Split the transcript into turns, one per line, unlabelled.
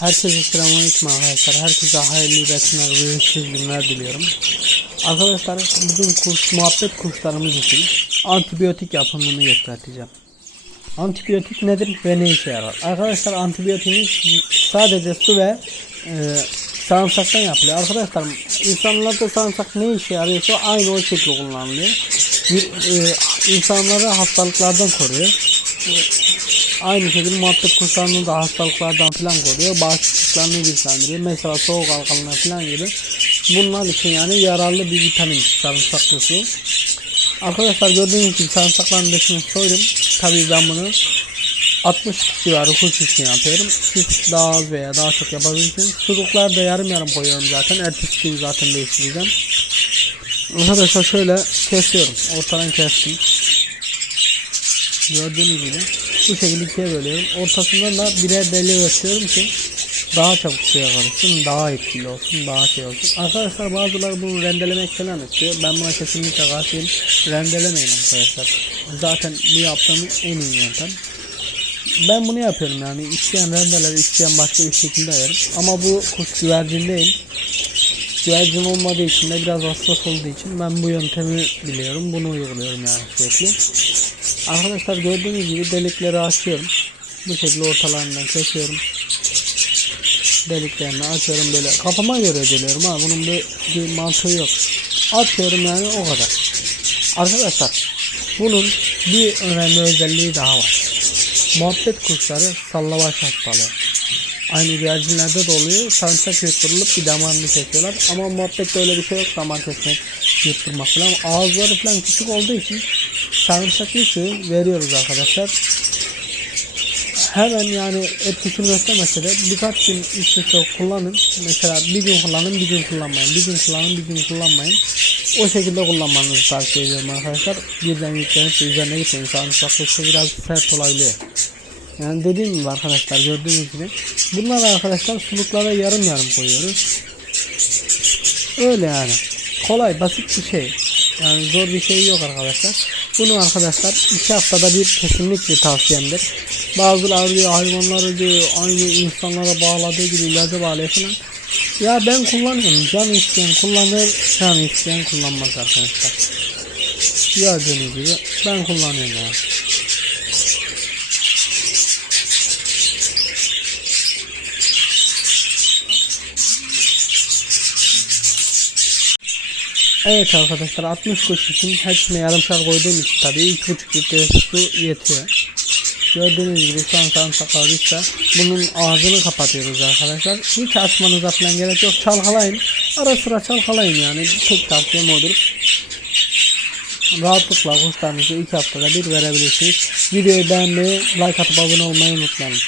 Herkese selamünaleyküm arkadaşlar. Herkese hayırlı üretimler ve günler diliyorum. Arkadaşlar bugün kuş, muhabbet kuşlarımız için antibiyotik yapımını göstereceğim. Antibiyotik nedir ve ne işe yarar? Arkadaşlar antibiyotiğimiz sadece su ve e, sarımsaktan yapılıyor. Arkadaşlar insanlarda sarımsak ne işe yarıyorsa aynı o şekilde kullanılıyor. Bir, e, insanları hastalıklardan koruyor. Aynı şekilde muhabbet kuşlarını da hastalıklardan falan koruyor. Bağışıklıklarını güçlendiriyor. Mesela soğuk algınlığı falan gibi. Bunlar için yani yararlı bir vitamin sarımsaklı su. Arkadaşlar gördüğünüz gibi sarımsakların dışını soydum. Tabii ben bunu 60 civarı kuş için yapıyorum. Siz daha az veya daha çok yapabilirsiniz. Suluklar da yarım yarım koyuyorum zaten. Ertesi gün zaten değiştireceğim. Arkadaşlar şöyle kesiyorum. Ortadan kestim. Gördüğünüz gibi bu şekilde ikiye bölüyorum. Ortasından da birer deli örtüyorum ki daha çabuk suya karışsın, daha etkili olsun, daha şey olsun. Arkadaşlar bazıları bunu rendelemek falan istiyor. Ben buna kesinlikle karşıyım. Rendelemeyin arkadaşlar. Zaten bu yaptığımız en iyi yöntem. Ben bunu yapıyorum yani. İsteyen rendeler, isteyen başka bir şekilde ayarım. Ama bu kuş güvercin değil. Güvercin olmadığı için de biraz hassas olduğu için ben bu yöntemi biliyorum. Bunu uyguluyorum yani sürekli. Arkadaşlar gördüğünüz gibi delikleri açıyorum. Bu şekilde ortalarından kesiyorum. Deliklerini açıyorum böyle. Kafama göre deliyorum ha. Bunun bir, bir mantığı yok. Atıyorum yani o kadar. Arkadaşlar bunun bir önemli özelliği daha var. Muhabbet kuşları sallavaş hastalığı. Aynı güvercinlerde de oluyor. Sarımsak yutturulup bir damarını kesiyorlar. Ama muhabbette öyle bir şey yok. Damar kesmek, yutturmak falan. Ağızları falan küçük olduğu için sarımsaklı suyu veriyoruz arkadaşlar. Hemen yani etkisini göstermese de birkaç gün üst üste kullanın. Mesela bir gün kullanın, bir gün kullanmayın. Bir gün kullanın, bir gün kullanmayın. O şekilde kullanmanızı tavsiye ediyorum arkadaşlar. Birden yüklenip de üzerine gitmeyin. Sarımsaklı su biraz sert olabiliyor. Yani dediğim gibi arkadaşlar gördüğünüz gibi. Bunlar arkadaşlar suluklara yarım yarım koyuyoruz. Öyle yani. Kolay basit bir şey. Yani zor bir şey yok arkadaşlar. Bunu arkadaşlar iki haftada bir kesinlikle tavsiyemdir. Bazıları diyor hayvanları diyor aynı insanlara bağladığı gibi ilaca bağlıyor falan. Ya ben kullanıyorum. Can isteyen kullanır, can isteyen kullanmaz arkadaşlar. Gördüğünüz gibi ben kullanıyorum yani. Evet arkadaşlar 60 kuş için hepsine yarımşar koyduğum için tabii 2,5 litre su yetiyor. Gördüğünüz gibi şu an sarımsaklarıysa bunun ağzını kapatıyoruz arkadaşlar. Hiç açmanıza falan gerek yok. Çalkalayın. Ara sıra çalkalayın yani. Tek tavsiyem odur. Rahatlıkla kuşlarınızı 2 haftada bir verebilirsiniz. Videoyu beğenmeyi, like atıp abone olmayı unutmayın.